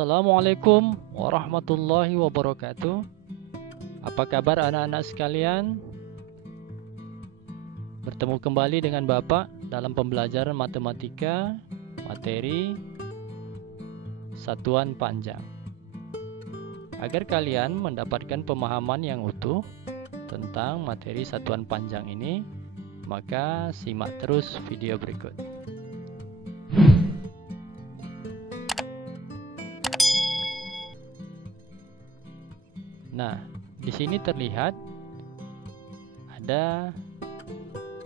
Assalamualaikum warahmatullahi wabarakatuh. Apa kabar anak-anak sekalian? Bertemu kembali dengan Bapak dalam pembelajaran matematika materi satuan panjang. Agar kalian mendapatkan pemahaman yang utuh tentang materi satuan panjang ini, maka simak terus video berikut. Nah, di sini terlihat ada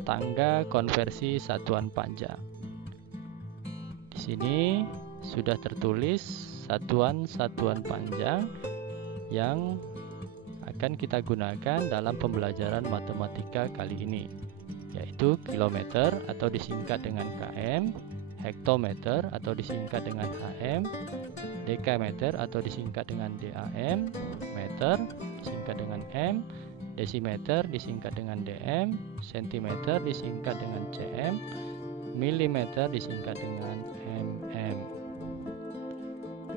tangga konversi satuan panjang. Di sini sudah tertulis satuan-satuan panjang yang akan kita gunakan dalam pembelajaran matematika kali ini, yaitu kilometer atau disingkat dengan km, hektometer atau disingkat dengan hm, dekameter atau disingkat dengan dam, meter disingkat dengan m, desimeter disingkat dengan dm, sentimeter disingkat dengan cm, milimeter disingkat dengan mm.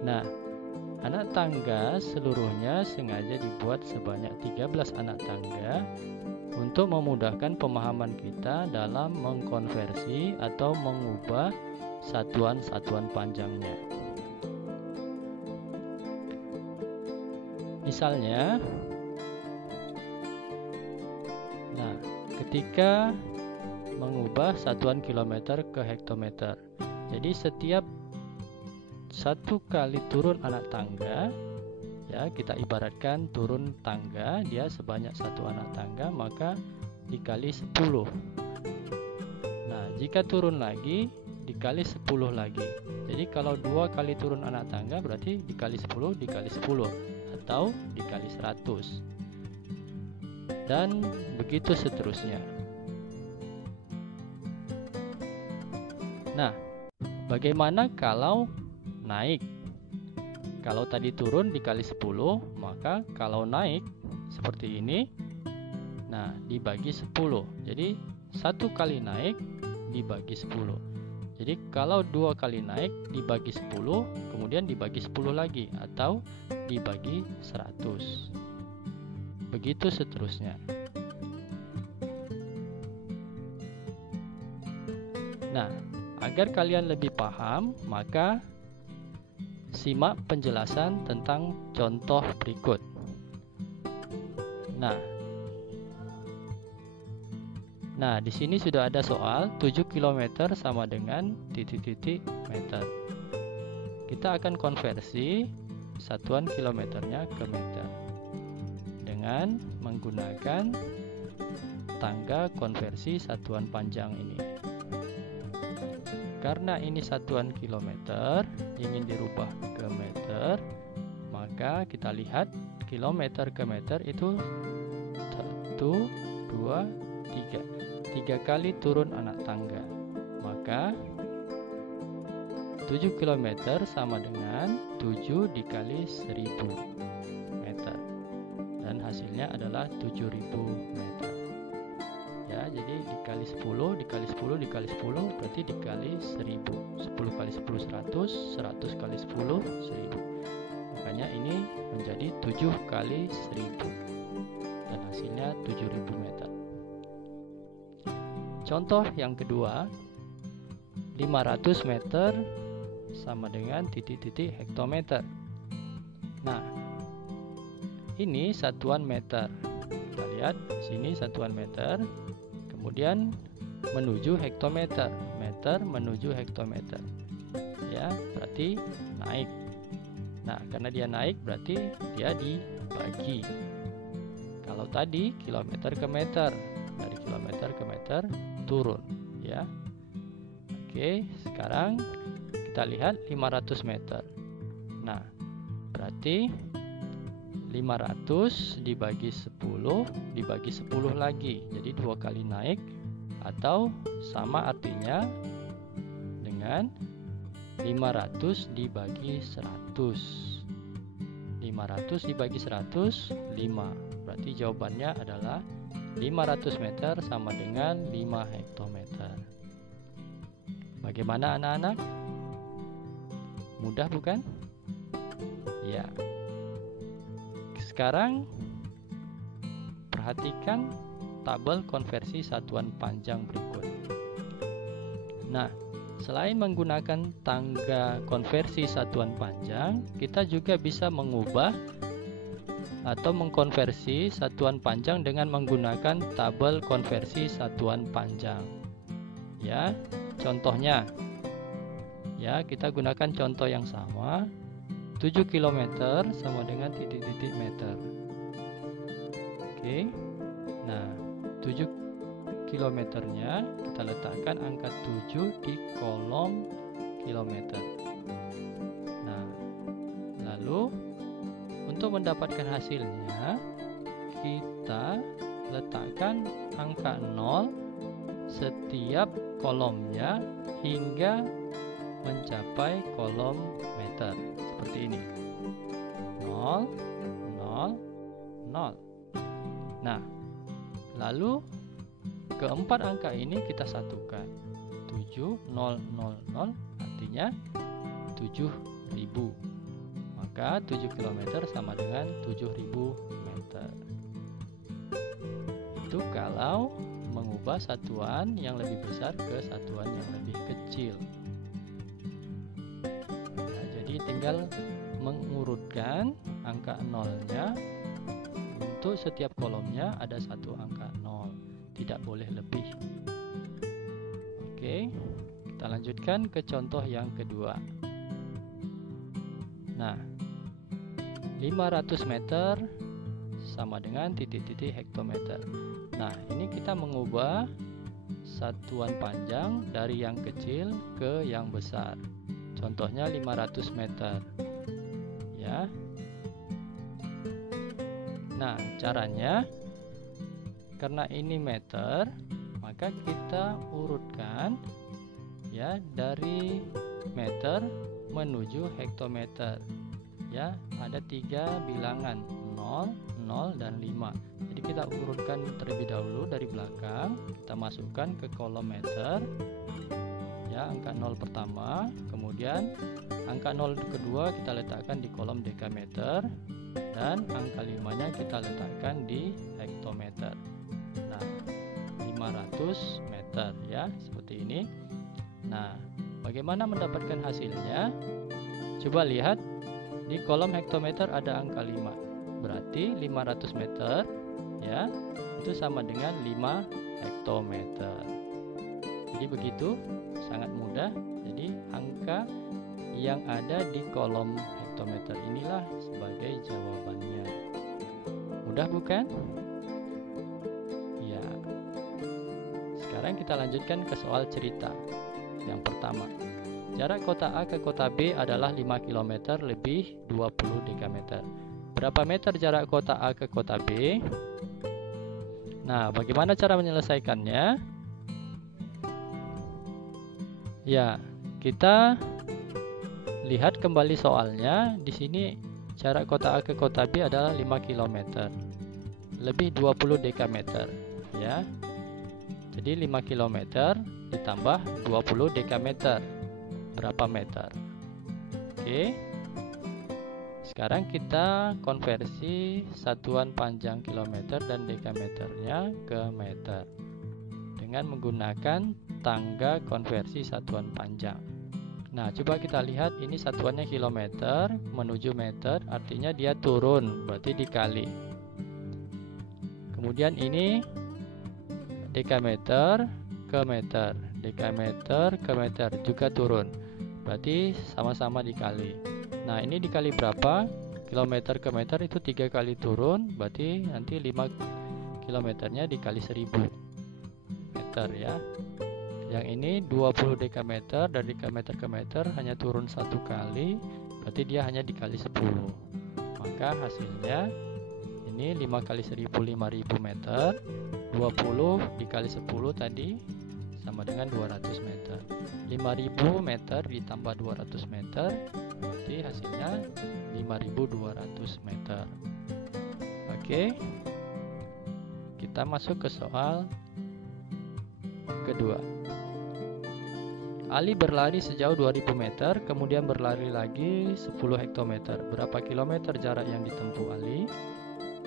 Nah, anak tangga seluruhnya sengaja dibuat sebanyak 13 anak tangga untuk memudahkan pemahaman kita dalam mengkonversi atau mengubah satuan-satuan panjangnya. Misalnya, nah, ketika mengubah satuan kilometer ke hektometer, jadi setiap satu kali turun anak tangga, ya kita ibaratkan turun tangga, dia sebanyak satu anak tangga, maka dikali 10. Nah, jika turun lagi dikali 10 lagi. Jadi kalau 2 kali turun anak tangga berarti dikali 10 dikali 10 atau dikali 100. Dan begitu seterusnya. Nah, bagaimana kalau naik? Kalau tadi turun dikali 10, maka kalau naik seperti ini, nah dibagi 10. Jadi satu kali naik dibagi 10. Jadi kalau 2 kali naik dibagi 10, kemudian dibagi 10 lagi atau dibagi 100. Begitu seterusnya. Nah, agar kalian lebih paham, maka simak penjelasan tentang contoh berikut. Nah, di sini sudah ada soal 7 km sama dengan titik-titik meter. Kita akan konversi satuan kilometernya ke meter dengan menggunakan tangga konversi satuan panjang ini. Karena ini satuan kilometer ingin dirubah ke meter, maka kita lihat kilometer ke meter itu 1, 2, 3 kali turun anak tangga, maka 7 km sama dengan 7 dikali 1000 meter, dan hasilnya adalah 7000 meter. Ya, jadi dikali 10 dikali 10 dikali 10 berarti dikali 1000. 10 kali 10 100, 100 kali 10 1000. Makanya ini menjadi 7 kali 1000 dan hasilnya 7000 meter. Contoh yang kedua, 500 meter sama dengan titik-titik hektometer. Nah, ini satuan meter. Kita lihat sini satuan meter, kemudian menuju hektometer, meter menuju hektometer. Ya, berarti naik. Nah, karena dia naik berarti dia dibagi. Kalau tadi kilometer ke meter, dari kilometer ke meter turun, ya. Oke, sekarang kita lihat 500 meter. Nah, berarti 500 dibagi 10 dibagi 10 lagi. Jadi 2 kali naik, atau sama artinya dengan 500 dibagi 100. 500 dibagi 100, 5. Berarti jawabannya adalah 500 meter sama dengan 5 hektometer. Bagaimana anak-anak? Mudah bukan? Ya. Sekarang perhatikan tabel konversi satuan panjang berikut. Nah, selain menggunakan tangga konversi satuan panjang, kita juga bisa mengubah atau mengkonversi satuan panjang dengan menggunakan tabel konversi satuan panjang. Ya, contohnya. Ya, kita gunakan contoh yang sama. 7 km sama dengan titik-titik meter. Oke. Nah, 7 kilometernya kita letakkan angka 7 di kolom kilometer. Nah, lalu untuk mendapatkan hasilnya kita letakkan angka 0 setiap kolomnya hingga mencapai kolom meter seperti ini. 0 0 0. Nah, lalu keempat angka ini kita satukan. 7000 artinya 7000. Maka 7 km sama dengan 7000 meter. Itu kalau mengubah satuan yang lebih besar ke satuan yang lebih kecil. Nah, jadi tinggal mengurutkan angka 0-nya. Untuk setiap kolomnya ada satu angka 0. Tidak boleh lebih. Oke, kita lanjutkan ke contoh yang kedua. Nah, 500 meter sama dengan titik-titik hektometer. Nah, ini kita mengubah satuan panjang dari yang kecil ke yang besar. Contohnya 500 meter. Ya. Nah, caranya karena ini meter, maka kita urutkan ya dari meter menuju hektometer. Ya, ada 3 bilangan 0, 0 dan 5. Jadi kita urutkan terlebih dahulu dari belakang, kita masukkan ke kolom meter. Ya, angka 0 pertama, kemudian angka 0 kedua kita letakkan di kolom dekameter dan angka 5-nya kita letakkan di hektometer. Nah, 500 meter ya, seperti ini. Nah, bagaimana mendapatkan hasilnya? Coba lihat di kolom hektometer ada angka 5. Berarti 500 meter ya, itu sama dengan 5 hektometer. Jadi begitu, sangat mudah. Jadi angka yang ada di kolom hektometer inilah sebagai jawabannya. Mudah bukan? Ya. Sekarang kita lanjutkan ke soal cerita. Yang pertama, jarak kota A ke kota B adalah 5 km lebih 20 dekameter. Berapa meter jarak kota A ke kota B? Nah, bagaimana cara menyelesaikannya? Ya, kita lihat kembali soalnya. Di sini jarak kota A ke kota B adalah 5 km lebih 20 dekameter ya. Jadi 5 km ditambah 20 dekameter berapa meter? Oke. Sekarang kita konversi satuan panjang kilometer dan dekameternya ke meter dengan menggunakan tangga konversi satuan panjang. Nah, coba kita lihat ini satuannya kilometer menuju meter, artinya dia turun, berarti dikali. Kemudian ini dekameter ke meter, dekameter ke meter juga turun, berarti sama-sama dikali. Nah, ini dikali berapa? Kilometer ke meter itu 3 kali turun, berarti nanti 5 kilometernya dikali 1000 meter ya. Yang ini 20 dekameter, dari dekameter ke meter hanya turun 1 kali, berarti dia hanya dikali 10. Maka hasilnya ini 5 kali 1000 5000 meter, 20 dikali 10 tadi sama dengan 200 meter. 5000 meter ditambah 200 meter, berarti hasilnya 5200 meter. Oke, kita masuk ke soal kedua. Ali berlari sejauh 2000 meter, kemudian berlari lagi 10 hektometer. Berapa kilometer jarak yang ditempuh Ali?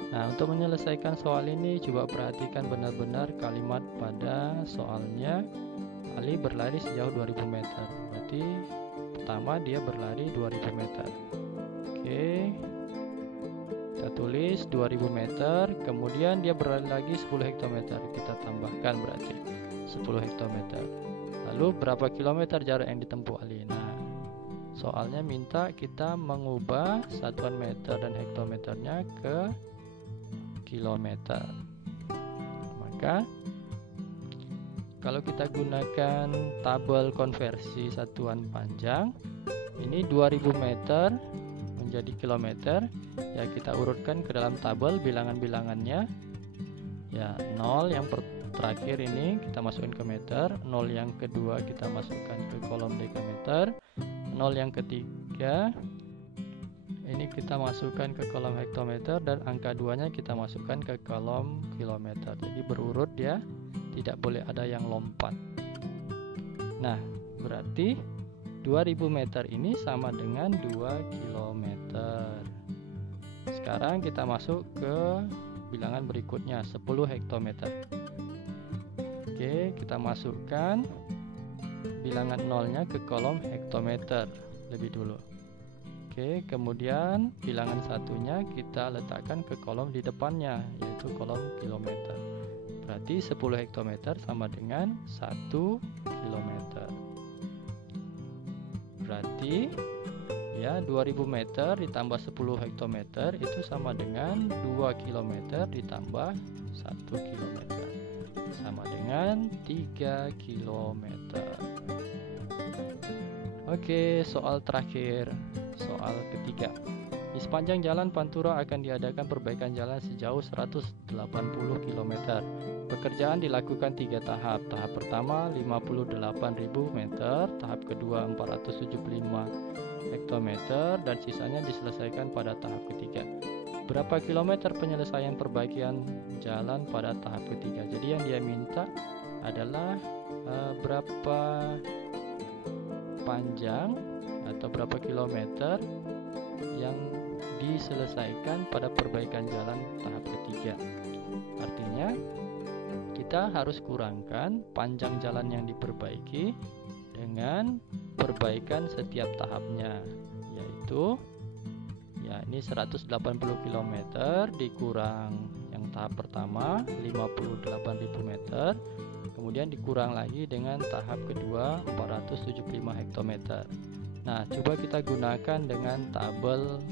Nah, untuk menyelesaikan soal ini, coba perhatikan benar-benar kalimat pada soalnya. Ali berlari sejauh 2000 meter. Berarti pertama dia berlari 2000 meter. Oke. Kita tulis 2000 meter, kemudian dia berlari lagi 10 hektometer. Kita tambahkan berarti 10 hektometer. Lalu berapa kilometer jarak yang ditempuh Ali? Nah, soalnya minta kita mengubah satuan meter dan hektometernya ke kilometer. Maka kalau kita gunakan tabel konversi satuan panjang, ini 2000 meter menjadi kilometer, ya kita urutkan ke dalam tabel bilangan-bilangannya. Ya, 0 yang terakhir ini kita masukkan ke meter, 0 yang kedua kita masukkan ke kolom dekameter, 0 yang ketiga ini kita masukkan ke kolom hektometer, dan angka 2-nya kita masukkan ke kolom kilometer. Jadi berurut dia, tidak boleh ada yang lompat. Nah, berarti 2000 meter ini sama dengan 2 km. Sekarang kita masuk ke bilangan berikutnya, 10 hektometer. Oke, kita masukkan bilangan 0-nya ke kolom hektometer lebih dulu. Oke, kemudian bilangan 1-nya kita letakkan ke kolom di depannya, yaitu kolom kilometer. Berarti 10 hektometer sama dengan 1 kilometer. Berarti ya 2000 meter ditambah 10 hektometer itu sama dengan 2 kilometer ditambah 1 kilometer, sama dengan 3 kilometer. Oke, soal terakhir, soal ketiga. Di sepanjang jalan Pantura akan diadakan perbaikan jalan sejauh 180 km. Pekerjaan dilakukan 3 tahap. Tahap pertama 58.000 meter, tahap kedua 475 hektometer, dan sisanya diselesaikan pada tahap ketiga. Berapa kilometer penyelesaian perbaikan jalan pada tahap ketiga? Jadi yang dia minta adalah berapa panjang atau berapa kilometer yang diselesaikan pada perbaikan jalan tahap ketiga. Artinya kita harus kurangkan panjang jalan yang diperbaiki dengan perbaikan setiap tahapnya, yaitu ya ini 180 km dikurang yang tahap pertama 58.000 meter, kemudian dikurang lagi dengan tahap kedua 475 hektometer. Nah, coba kita gunakan dengan tabel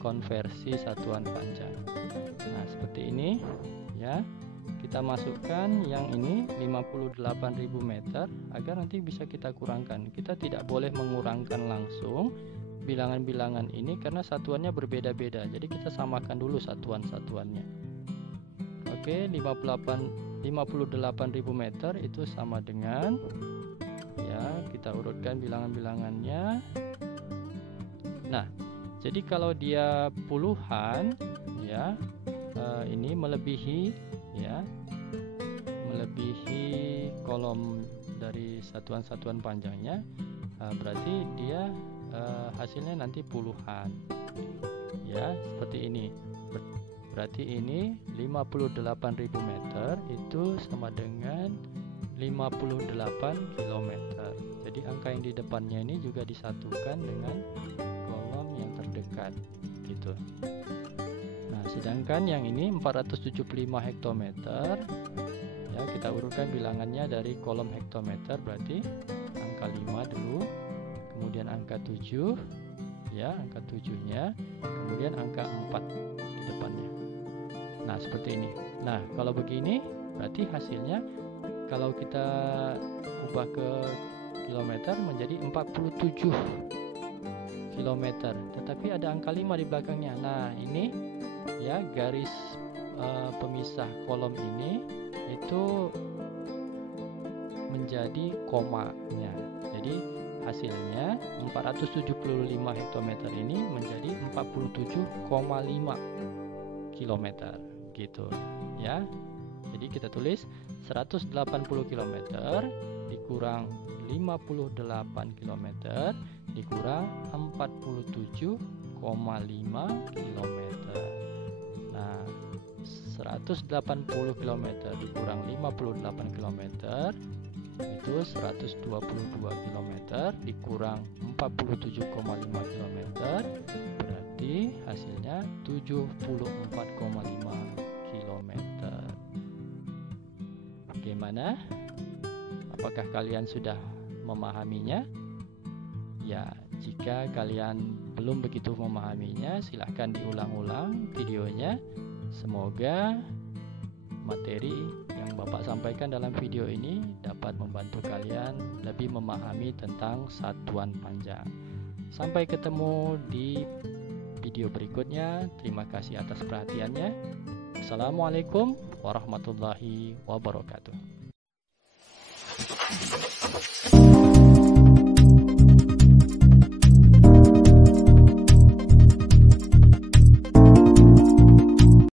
konversi satuan panjang. Nah, seperti ini ya. Kita masukkan yang ini 58.000 meter agar nanti bisa kita kurangkan. Kita tidak boleh mengurangkan langsung bilangan-bilangan ini karena satuannya berbeda-beda. Jadi kita samakan dulu satuan-satuannya. Oke, 58.000 meter itu sama dengan, ya kita urutkan bilangan-bilangannya. Nah, jadi kalau dia puluhan, ya ini melebihi kolom dari satuan-satuan panjangnya, berarti dia hasilnya nanti puluhan, ya seperti ini. Berarti ini 58.000 meter itu sama dengan 58 km. Jadi angka yang di depannya ini juga disatukan dengan kolom yang terdekat gitu. Nah, sedangkan yang ini 475 hektometer, ya kita urutkan bilangannya dari kolom hektometer, berarti angka 5 dulu, kemudian angka 7, ya angka 7-nya, kemudian angka 4 di depannya. Nah, seperti ini. Nah, kalau begini berarti hasilnya kalau kita ubah ke kilometer menjadi 47 kilometer, tetapi ada angka 5 di belakangnya. Nah, ini ya garis pemisah kolom ini itu menjadi komanya. Jadi hasilnya 475 hektometer ini menjadi 47,5 kilometer gitu ya. Jadi kita tulis 180 km dikurang 58 km dikurang 47,5 km. Nah, 180 km dikurang 58 km itu 122 km dikurang 47,5 km, berarti hasilnya 74,5 km. Bagaimana? Apakah kalian sudah memahaminya? Ya, jika kalian belum begitu memahaminya, silahkan diulang-ulang videonya. Semoga materi yang Bapak sampaikan dalam video ini dapat membantu kalian lebih memahami tentang satuan panjang. Sampai ketemu di video berikutnya. Terima kasih atas perhatiannya. Assalamualaikum warahmatullahi wabarakatuh.